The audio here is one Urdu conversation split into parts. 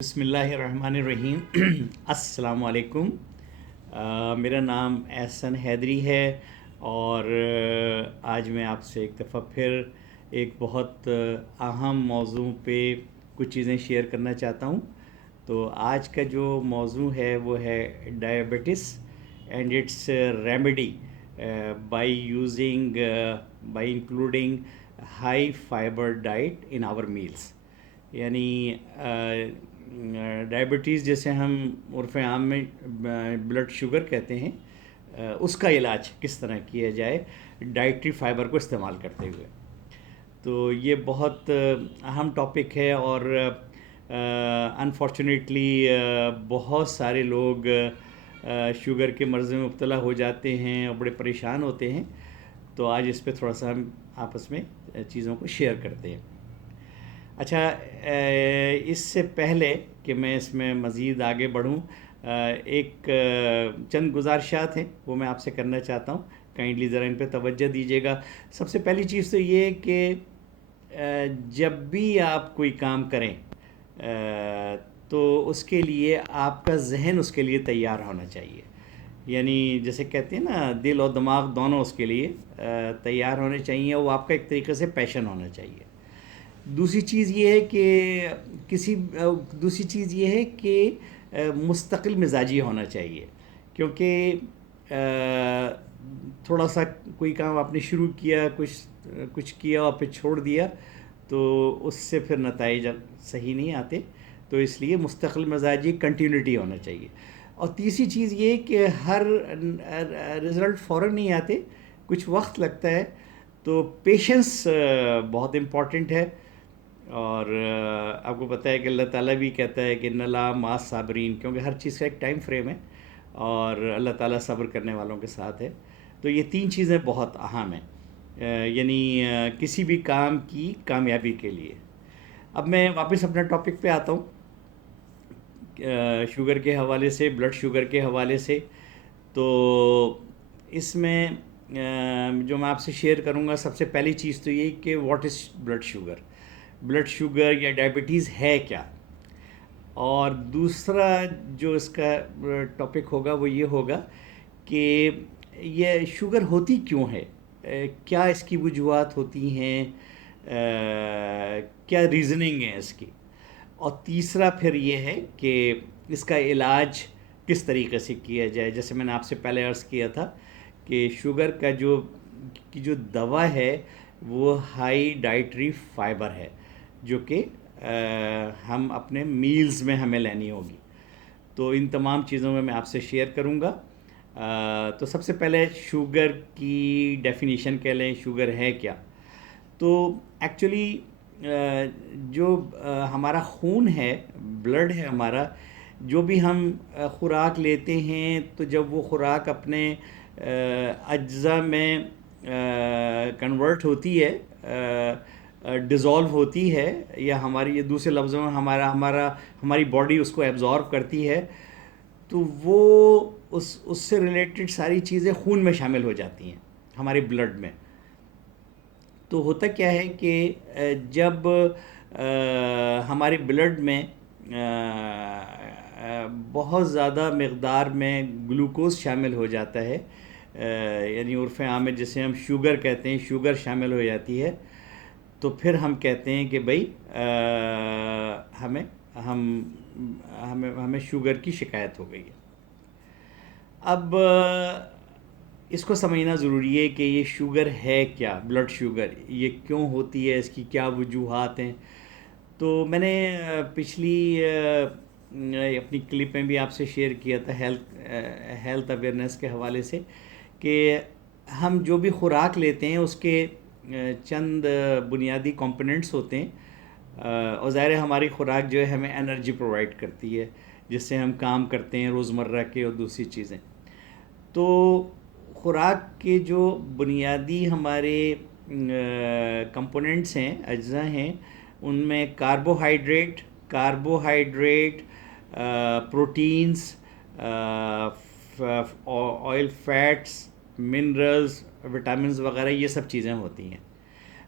بسم اللہ الرحمن الرحیم السلام علیکم۔ میرا نام احسن حیدری ہے اور آج میں آپ سے ایک دفعہ پھر ایک بہت اہم موضوع پہ کچھ چیزیں شیئر کرنا چاہتا ہوں۔ تو آج کا جو موضوع ہے وہ ہے diabetes and its remedy by using by including high fibre diet in our meals. یعنی ڈائبٹیز جیسے ہم عرف عام میں بلڈ شوگر کہتے ہیں، اس کا علاج کس طرح کیا جائے ڈائٹری فائبر کو استعمال کرتے ہوئے۔ تو یہ بہت اہم ٹاپک ہے اور انفارچونیٹلی بہت سارے لوگ شوگر کے مرض میں مبتلا ہو جاتے ہیں اور بڑے پریشان ہوتے ہیں۔ تو آج اس پہ تھوڑا سا ہم آپس میں چیزوں کو شیئر کرتے ہیں۔ اچھا، اس سے پہلے کہ میں اس میں مزید آگے بڑھوں، ایک چند گزارشات ہیں وہ میں آپ سے کرنا چاہتا ہوں، کائنڈلی ذرا ان پہ توجہ دیجیے گا۔ سب سے پہلی چیز تو یہ کہ جب بھی آپ کوئی کام کریں تو اس کے لیے آپ کا ذہن اس کے لیے تیار ہونا چاہیے۔ یعنی جیسے کہتے ہیں نا، دل اور دماغ دونوں اس کے لیے تیار ہونے چاہیے، وہ آپ کا ایک طریقے سے پیشن ہونا چاہیے۔ دوسری چیز یہ ہے کہ مستقل مزاجی ہونا چاہیے، کیونکہ تھوڑا سا کوئی کام آپ نے شروع کیا، کچھ کیا اور پھر چھوڑ دیا تو اس سے پھر نتائج صحیح نہیں آتے۔ تو اس لیے مستقل مزاجی، کنٹینیوٹی ہونا چاہیے۔ اور تیسری چیز یہ کہ ہر رزلٹ فوراً نہیں آتے، کچھ وقت لگتا ہے، تو پیشنس بہت امپورٹنٹ ہے۔ اور آپ کو پتہ ہے کہ اللہ تعالیٰ بھی کہتا ہے کہ ان اللہ مع الصابرین، کیونکہ ہر چیز کا ایک ٹائم فریم ہے اور اللہ تعالیٰ صبر کرنے والوں کے ساتھ ہے۔ تو یہ تین چیزیں بہت اہم ہیں، یعنی کسی بھی کام کی کامیابی کے لیے۔ اب میں واپس اپنا ٹاپک پہ آتا ہوں، شوگر کے حوالے سے، بلڈ شوگر کے حوالے سے۔ تو اس میں جو میں آپ سے شیئر کروں گا، سب سے پہلی چیز تو یہ کہ what is blood sugar, blood sugar یا ڈائبٹیز ہے کیا۔ اور دوسرا جو اس کا ٹاپک ہوگا وہ یہ ہوگا کہ یہ شوگر ہوتی کیوں ہے، کیا اس کی وجوہات ہوتی ہیں، کیا ریزننگ ہے اس کی۔ اور تیسرا پھر یہ ہے کہ اس کا علاج کس طریقے سے کیا جائے۔ جیسے میں نے آپ سے پہلے عرض کیا تھا کہ شوگر کا جو دوا ہے وہ ہائی ڈائٹری فائبر ہے، جو کہ ہم اپنے میلز میں ہمیں لینی ہوگی۔ تو ان تمام چیزوں میں آپ سے شیئر کروں گا۔ تو سب سے پہلے شوگر کی ڈیفینیشن کہہ لیں، شوگر ہے کیا۔ تو ایکچولی جو ہمارا خون ہے، بلڈ ہے ہمارا، جو بھی ہم خوراک لیتے ہیں تو جب وہ خوراک اپنے اجزاء میں کنورٹ ہوتی ہے، ڈیزولو ہوتی ہے، یا یہ دوسرے لفظوں میں ہماری باڈی اس کو ایبزارو کرتی ہے، تو وہ اس سے ریلیٹڈ ساری چیزیں خون میں شامل ہو جاتی ہیں، ہمارے بلڈ میں۔ تو ہوتا کیا ہے کہ جب ہمارے بلڈ میں بہت زیادہ مقدار میں گلوکوز شامل ہو جاتا ہے، یعنی عرف عام میں جسے ہم شوگر کہتے ہیں، شوگر شامل ہو جاتی ہے، تو پھر ہم کہتے ہیں کہ بھائی ہمیں شوگر کی شکایت ہو گئی ہے۔ اب اس کو سمجھنا ضروری ہے کہ یہ شوگر ہے کیا، بلڈ شوگر یہ کیوں ہوتی ہے، اس کی کیا وجوہات ہیں۔ تو میں نے پچھلی اپنی کلپ میں بھی آپ سے شیئر کیا تھا ہیلتھ اویئرنیس کے حوالے سے، کہ ہم جو بھی خوراک لیتے ہیں اس کے چند بنیادی کمپوننٹس ہوتے ہیں، اور ظاہر ہے ہماری خوراک جو ہے ہمیں انرجی پرووائڈ کرتی ہے، جس سے ہم کام کرتے ہیں روزمرہ کے اور دوسری چیزیں۔ تو خوراک کے جو بنیادی ہمارے کمپوننٹس ہیں، اجزاء ہیں، ان میں carbohydrate, proteins, oil, fats, minerals, vitamins وغیرہ، یہ سب چیزیں ہوتی ہیں۔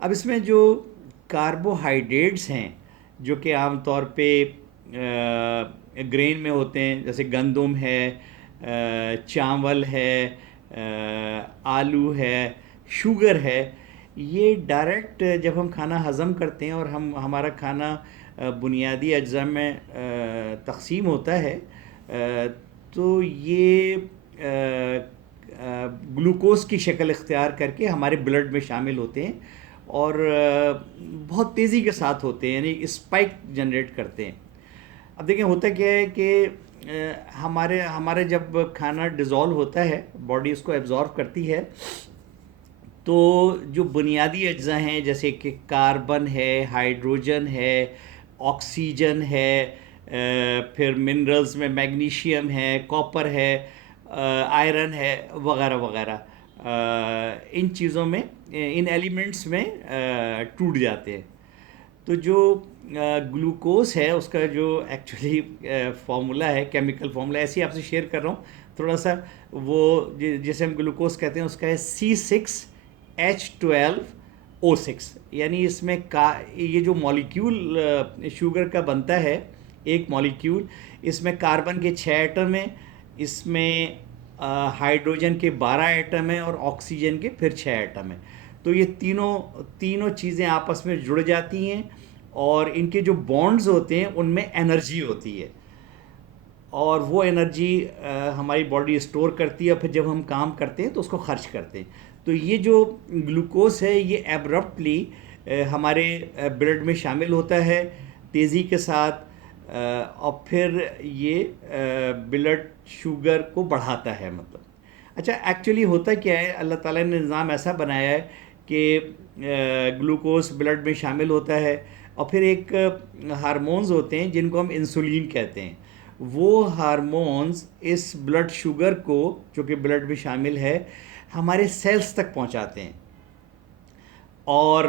اب اس میں جو کاربوہائیڈریٹس ہیں، جو کہ عام طور پہ گرین میں ہوتے ہیں، جیسے گندم ہے، چاول ہے، آلو ہے، شوگر ہے، یہ ڈائریکٹ جب ہم کھانا ہضم کرتے ہیں اور ہمارا کھانا بنیادی اجزاء میں تقسیم ہوتا ہے، تو یہ گلوکوز کی شکل اختیار کر کے ہمارے بلڈ میں شامل ہوتے ہیں، اور بہت تیزی کے ساتھ ہوتے ہیں، یعنی اسپائک جنریٹ کرتے ہیں۔ اب دیکھیں ہوتا کیا ہے کہ ہمارے جب کھانا ڈیزولو ہوتا ہے، باڈی اس کو ایبزارو کرتی ہے، تو جو بنیادی اجزاء ہیں جیسے کہ کاربن ہے، ہائیڈروجن ہے، آکسیجن ہے، پھر منرلز میں میگنیشیم ہے، کاپر ہے، آئرن ہے، وغیرہ وغیرہ، ان چیزوں میں، ان ایلیمنٹس میں ٹوٹ جاتے ہیں۔ تو جو گلوکوز ہے اس کا جو ایکچولی فارمولا ہے، کیمیکل فارمولا ایسے ہی آپ سے شیئر کر رہا ہوں تھوڑا سا، وہ جسے ہم گلوکوز کہتے ہیں اس کا ہے C6H12O6، یعنی اس میں یہ جو مالیکیول شوگر کا بنتا ہے، ایک مالیکیول، اس میں کاربن کے 6 ایٹم ہیں، اس میں ہائیڈروجن کے 12 ایٹم ہیں، اور آکسیجن کے پھر 6 ایٹم ہیں۔ تو یہ تینوں چیزیں آپس میں جڑ جاتی ہیں، اور ان کے جو بانڈز ہوتے ہیں ان میں انرجی ہوتی ہے، اور وہ انرجی ہماری باڈی اسٹور کرتی ہے، پھر جب ہم کام کرتے ہیں تو اس کو خرچ کرتے ہیں۔ تو یہ جو گلوکوز ہے یہ ایبرپٹلی ہمارے بلڈ میں شامل ہوتا ہے تیزی کے ساتھ، اور پھر یہ بلڈ شوگر کو بڑھاتا ہے، مطلب۔ اچھا، ایکچولی ہوتا کیا ہے، اللہ تعالیٰ نے نظام ایسا بنایا ہے کہ گلوکوز بلڈ میں شامل ہوتا ہے، اور پھر ایک ہارمونز ہوتے ہیں جن کو ہم انسولین کہتے ہیں، وہ ہارمونز اس بلڈ شوگر کو جو کہ بلڈ میں شامل ہے ہمارے سیلز تک پہنچاتے ہیں، اور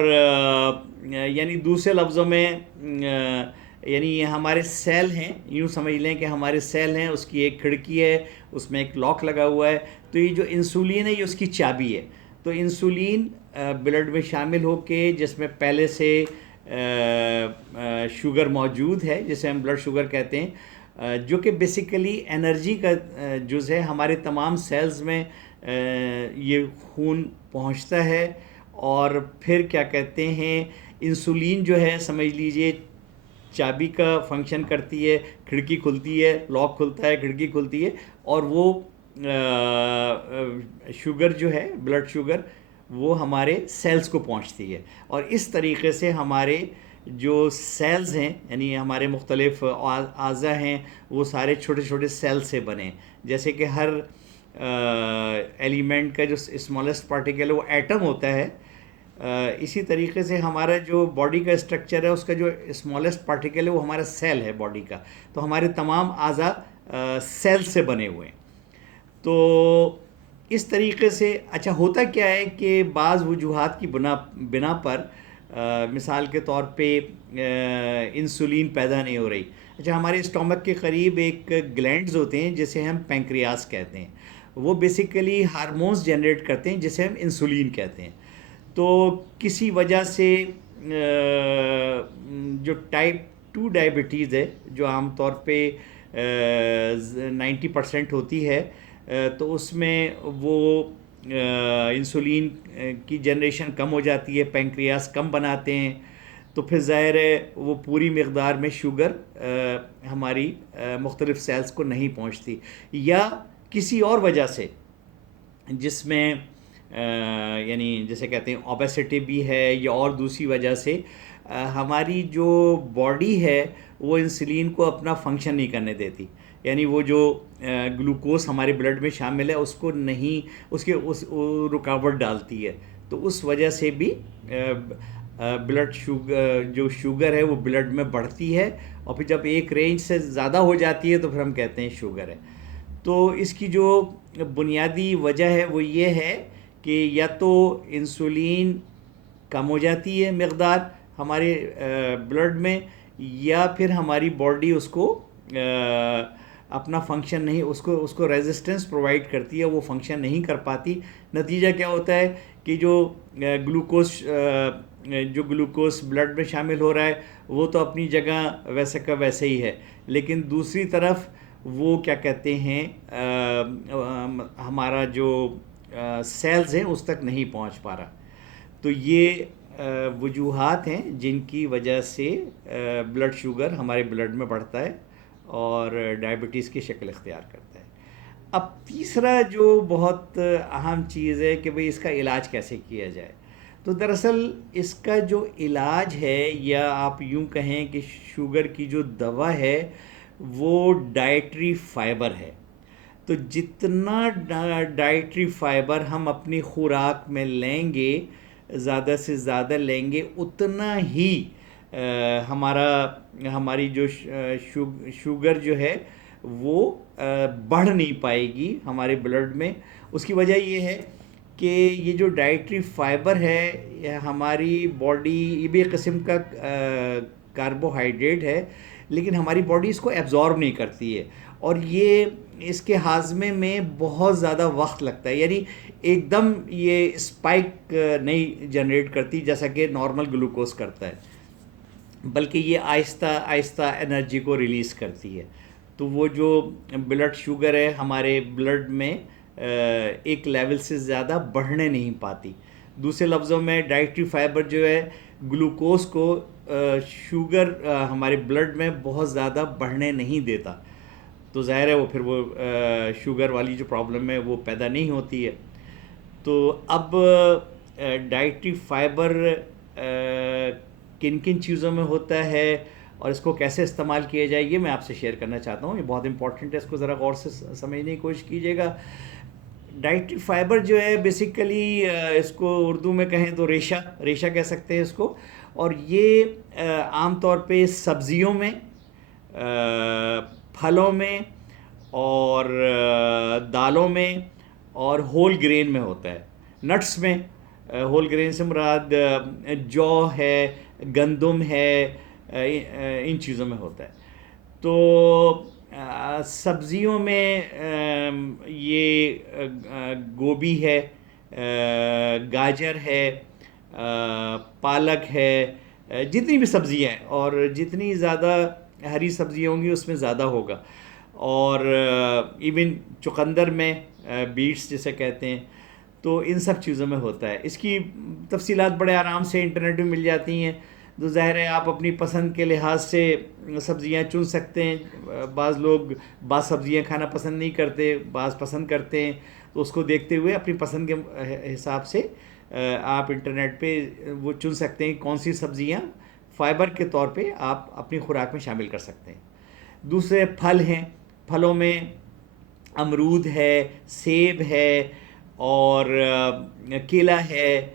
یعنی دوسرے لفظوں میں یعنی یہ ہمارے سیل ہیں، یوں سمجھ لیں کہ ہمارے سیل ہیں، اس کی ایک کھڑکی ہے، اس میں ایک لاک لگا ہوا ہے، تو یہ جو انسولین ہے یہ اس کی چابی ہے۔ تو انسولین بلڈ میں شامل ہو کے، جس میں پہلے سے شوگر موجود ہے جسے ہم بلڈ شوگر کہتے ہیں، جو کہ بیسیکلی انرجی کا جز ہے، ہمارے تمام سیلز میں یہ خون پہنچتا ہے، اور پھر کیا کہتے ہیں، انسولین جو ہے سمجھ لیجئے چابی کا فنکشن کرتی ہے، کھڑکی کھلتی ہے، لاک کھلتا ہے، کھڑکی کھلتی ہے، اور وہ شوگر جو ہے، بلڈ شوگر، وہ ہمارے سیلز کو پہنچتی ہے، اور اس طریقے سے ہمارے جو سیلز ہیں، یعنی ہمارے مختلف اعضاء ہیں، وہ سارے چھوٹے چھوٹے سیل سے بنے، جیسے کہ ہر ایلیمنٹ کا جو اسمالسٹ پارٹیکل ہے وہ ایٹم ہوتا ہے، اسی طریقے سے ہمارا جو باڈی کا اسٹرکچر ہے اس کا جو اسمالسٹ پارٹیکل ہے وہ ہمارا سیل ہے باڈی کا، تو ہمارے تمام اعضاء سیل سے بنے ہوئے ہیں۔ تو اس طریقے سے اچھا ہوتا کیا ہے کہ بعض وجوہات کی بنا پر مثال کے طور پہ انسولین پیدا نہیں ہو رہی۔ اچھا، ہمارے اسٹومک کے قریب ایک گلینڈز ہوتے ہیں جسے ہم پینکریاس کہتے ہیں، وہ بیسیکلی ہارمونز جنریٹ کرتے ہیں جسے ہم انسولین کہتے ہیں۔ تو کسی وجہ سے جو ٹائپ 2 ڈائبٹیز ہے، جو عام طور پہ 90% ہوتی ہے، تو اس میں وہ انسولین کی جنریشن کم ہو جاتی ہے، پینکریاس کم بناتے ہیں، تو پھر ظاہر ہے وہ پوری مقدار میں شوگر ہماری مختلف سیلز کو نہیں پہنچتی، یا کسی اور وجہ سے جس میں یعنی جیسے کہتے ہیں اوبیسٹی بھی ہے، یا اور دوسری وجہ سے ہماری جو باڈی ہے وہ انسولین کو اپنا فنکشن نہیں کرنے دیتی، یعنی وہ جو گلوکوز ہمارے بلڈ میں شامل ہے اس کو نہیں، اس رکاوٹ ڈالتی ہے، تو اس وجہ سے بھی بلڈ شوگر جو شوگر ہے وہ بلڈ میں بڑھتی ہے، اور پھر جب ایک رینج سے زیادہ ہو جاتی ہے تو پھر ہم کہتے ہیں شوگر ہے۔ تو اس کی جو بنیادی وجہ ہے وہ یہ ہے کہ یا تو انسولین کم ہو جاتی ہے مقدار ہمارے بلڈ میں، یا پھر ہماری باڈی اس کو اپنا فنکشن نہیں، اس کو ریزسٹنس پرووائڈ کرتی ہے، وہ فنکشن نہیں کر پاتی. نتیجہ کیا ہوتا ہے کہ جو گلوکوز بلڈ میں شامل ہو رہا ہے وہ تو اپنی جگہ ویسے کا ویسے ہی ہے، لیکن دوسری طرف وہ کیا کہتے ہیں ہمارا جو سیلز ہیں اس تک نہیں پہنچ پا رہا. تو یہ وجوہات ہیں جن کی وجہ سے بلڈ شوگر ہمارے بلڈ میں بڑھتا ہے اور ڈائبٹیز کی شکل اختیار کرتا ہے. اب تیسرا جو بہت اہم چیز ہے کہ بھئی اس کا علاج کیسے کیا جائے. تو دراصل اس کا جو علاج ہے، یا آپ یوں کہیں کہ شوگر کی جو دوا ہے، وہ ڈائٹری فائبر ہے. تو جتنا ڈائٹری فائبر ہم اپنی خوراک میں لیں گے، زیادہ سے زیادہ لیں گے، اتنا ہی ہماری جو شوگر جو ہے وہ بڑھ نہیں پائے گی ہمارے بلڈ میں. اس کی وجہ یہ ہے کہ یہ جو ڈائٹری فائبر ہے، یہ ہماری باڈی، یہ بھی ایک قسم کا کاربوہائیڈریٹ ہے، لیکن ہماری باڈی اس کو ایبزارب نہیں کرتی ہے، اور یہ اس کے ہاضمے میں بہت زیادہ وقت لگتا ہے. یعنی ایک دم یہ اسپائک نہیں جنریٹ کرتی جیسا کہ نارمل گلوکوز کرتا ہے، بلکہ یہ آہستہ آہستہ انرجی کو ریلیز کرتی ہے. تو وہ جو بلڈ شوگر ہے ہمارے بلڈ میں ایک لیول سے زیادہ بڑھنے نہیں پاتی. دوسرے لفظوں میں ڈائٹری فائبر جو ہے گلوکوز کو شوگر ہمارے بلڈ میں بہت زیادہ بڑھنے نہیں دیتا. تو ظاہر ہے وہ پھر وہ شوگر والی جو پرابلم ہے وہ پیدا نہیں ہوتی ہے. تو اب ڈائٹری فائبر کن کن چیزوں میں ہوتا ہے اور اس کو کیسے استعمال کیا جائے، یہ میں آپ سے شیئر کرنا چاہتا ہوں. یہ بہت امپورٹنٹ ہے، اس کو ذرا غور سے سمجھنے کی کوشش کیجیے گا. ڈائٹری فائبر جو ہے بیسیکلی اس کو اردو میں کہیں تو ریشہ کہہ سکتے ہیں اس کو. اور یہ عام طور پہ سبزیوں میں، پھلوں میں، اور دالوں میں، اور ہول گرین میں ہوتا ہے. نٹس میں، ہول گرین سے مراد جو ہے، گندم ہے، ان چیزوں میں ہوتا ہے. تو سبزیوں میں یہ گوبھی ہے، گاجر ہے، پالک ہے، جتنی بھی سبزیاں ہیں، اور جتنی زیادہ ہری سبزیاں ہوں گی اس میں زیادہ ہوگا. اور ایون چقندر میں، بیٹس جسے کہتے ہیں، تو ان سب چیزوں میں ہوتا ہے. اس کی تفصیلات بڑے آرام سے انٹرنیٹ میں مل جاتی ہیں. تو ظاہر ہے آپ اپنی پسند کے لحاظ سے سبزیاں چن سکتے ہیں. بعض سبزیاں کھانا پسند نہیں کرتے، بعض پسند کرتے ہیں. تو اس کو دیکھتے ہوئے اپنی پسند کے حساب سے آپ انٹرنیٹ پہ وہ چن سکتے ہیں کون سی سبزیاں فائبر کے طور پہ آپ اپنی خوراک میں شامل کر سکتے ہیں. دوسرے پھل ہیں. پھلوں میں امرود ہے، سیب ہے، اور کیلا ہے.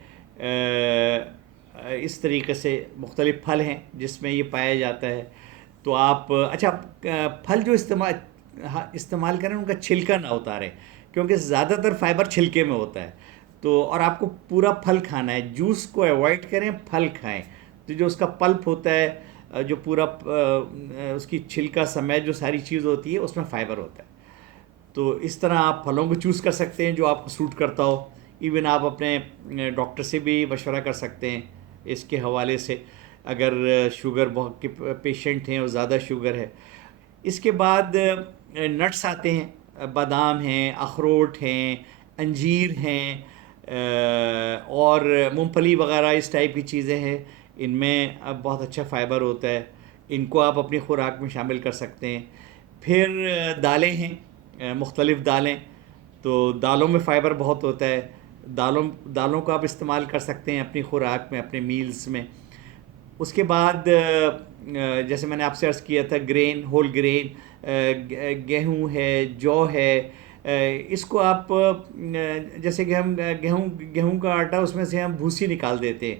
اس طریقے سے مختلف پھل ہیں جس میں یہ پایا جاتا ہے. تو آپ اچھا پھل جو استعمال کریں ان کا چھلکا نہ اتاریں، کیونکہ زیادہ تر فائبر چھلکے میں ہوتا ہے. تو اور آپ کو پورا پھل کھانا ہے، جوس کو ایوائڈ کریں، پھل کھائیں. تو جو اس کا پلپ ہوتا ہے، جو پورا اس کی چھلکا سمیت جو ساری چیز ہوتی ہے اس میں فائبر ہوتا ہے. تو اس طرح آپ پھلوں کو چوز کر سکتے ہیں جو آپ کو سوٹ کرتا ہو. ایون آپ اپنے ڈاکٹر سے بھی مشورہ کر سکتے ہیں اس کے حوالے سے، اگر شوگر بہت کے پیشنٹ ہیں اور زیادہ شوگر ہے. اس کے بعد نٹس آتے ہیں، بادام ہیں، اخروٹ ہیں، انجیر ہیں، اور مونگ پھلی وغیرہ اس ٹائپ کی چیزیں ہیں. ان میں اب بہت اچھا فائبر ہوتا ہے، ان کو آپ اپنی خوراک میں شامل کر سکتے ہیں. پھر دالیں ہیں، مختلف دالیں. تو دالوں میں فائبر بہت ہوتا ہے. دالوں کو آپ استعمال کر سکتے ہیں اپنی خوراک میں، اپنے میلز میں. اس کے بعد جیسے میں نے آپ سے عرض کیا تھا، ہول گرین، گیہوں ہے، جو ہے، اس کو آپ جیسے کہ ہم گیہوں کا آٹا، اس میں سے ہم بھوسی نکال دیتے ہیں.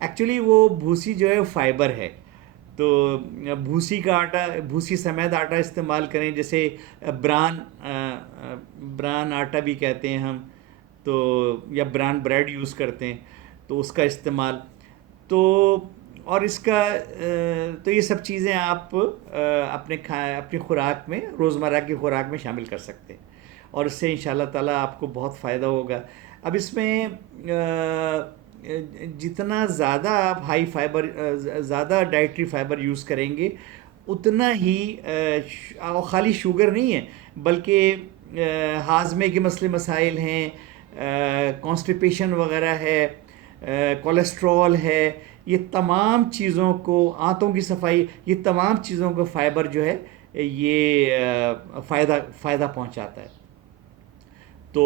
ایکچولی وہ بھوسی جو ہے فائبر ہے. تو بھوسی کا آٹا، بھوسی سمیت آٹا استعمال کریں، جیسے بران آٹا بھی کہتے ہیں ہم، تو یا بران بریڈ یوز کرتے ہیں، تو اس کا استعمال. تو اور اس کا تو یہ سب چیزیں آپ اپنی خوراک میں، روزمرہ کی خوراک میں شامل کر سکتے ہیں، اور اس سے ان شاء اللہ تعالیٰ آپ کو بہت فائدہ ہوگا۔ اب اس میں جتنا زیادہ آپ ہائی فائبر، زیادہ ڈائٹری فائبر یوز کریں گے، اتنا ہی اور خالی شوگر نہیں ہے، بلکہ ہاضمے کے مسائل ہیں، کانسٹیپیشن وغیرہ ہے، کولیسٹرول ہے، یہ تمام چیزوں کو، آنتوں کی صفائی، یہ تمام چیزوں کو فائبر جو ہے یہ فائدہ پہنچاتا ہے۔ تو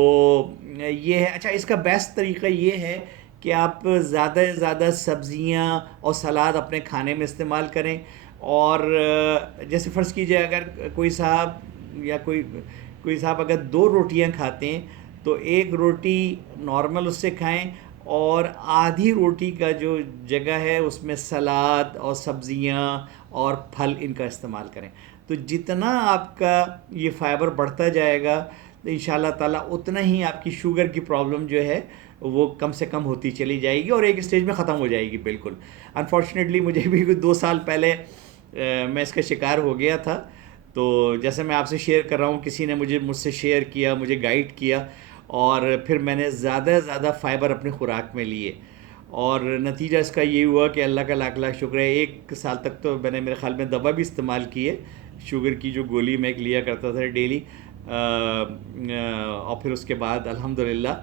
یہ ہے۔ اچھا، اس کا بیسٹ طریقہ یہ ہے کہ آپ زیادہ سے زیادہ سبزیاں اور سلاد اپنے کھانے میں استعمال کریں، اور جیسے فرض کیجئے اگر کوئی صاحب یا کوئی صاحب اگر 2 روٹیاں کھاتے ہیں تو 1 روٹی نارمل اس سے کھائیں، اور آدھی روٹی کا جو جگہ ہے اس میں سلاد اور سبزیاں اور پھل ان کا استعمال کریں۔ تو جتنا آپ کا یہ فائبر بڑھتا جائے گا تو ان شاء اللہ تعالیٰ اتنا ہی آپ کی شوگر کی پرابلم جو ہے وہ کم سے کم ہوتی چلی جائے گی، اور ایک اسٹیج میں ختم ہو جائے گی بالکل۔ انفارچونیٹلی مجھے بھی 2 سال پہلے میں اس کا شکار ہو گیا تھا، تو جیسے میں آپ سے شیئر کر رہا ہوں، کسی نے مجھ سے شیئر کیا، مجھے گائیڈ کیا، اور پھر میں نے زیادہ سے زیادہ فائبر اپنی خوراک میں لیے، اور نتیجہ اس کا یہ ہوا کہ اللہ کا لاکھ لاکھ شکر ہے، 1 سال تک تو میں نے میرے خیال میں دوا بھی استعمال کی ہے، شوگر کی جو گولی میں ایک لیا کرتا تھا ڈیلی، اور پھر اس کے بعد الحمدللہ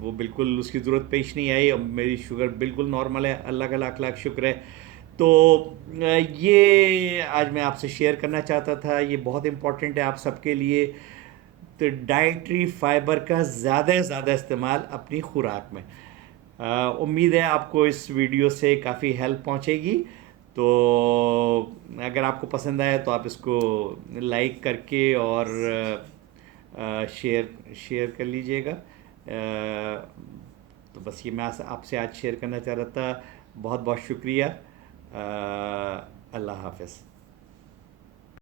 وہ بالکل اس کی ضرورت پیش نہیں آئی، اب میری شوگر بالکل نارمل ہے، اللہ کا لاکھ لاکھ شکر ہے۔ تو یہ آج میں آپ سے شیئر کرنا چاہتا تھا، یہ بہت امپورٹنٹ ہے آپ سب کے لیے۔ تو ڈائٹری فائبر کا زیادہ سے زیادہ استعمال اپنی خوراک میں۔ امید ہے آپ کو اس ویڈیو سے کافی ہیلپ پہنچے گی، تو اگر آپ کو پسند آئے تو آپ اس کو لائک کر کے اور شیئر کر لیجئے گا۔ تو بس یہ میں آپ سے آج شیئر کرنا چاہ رہا تھا۔ بہت بہت شکریہ۔ اللہ حافظ۔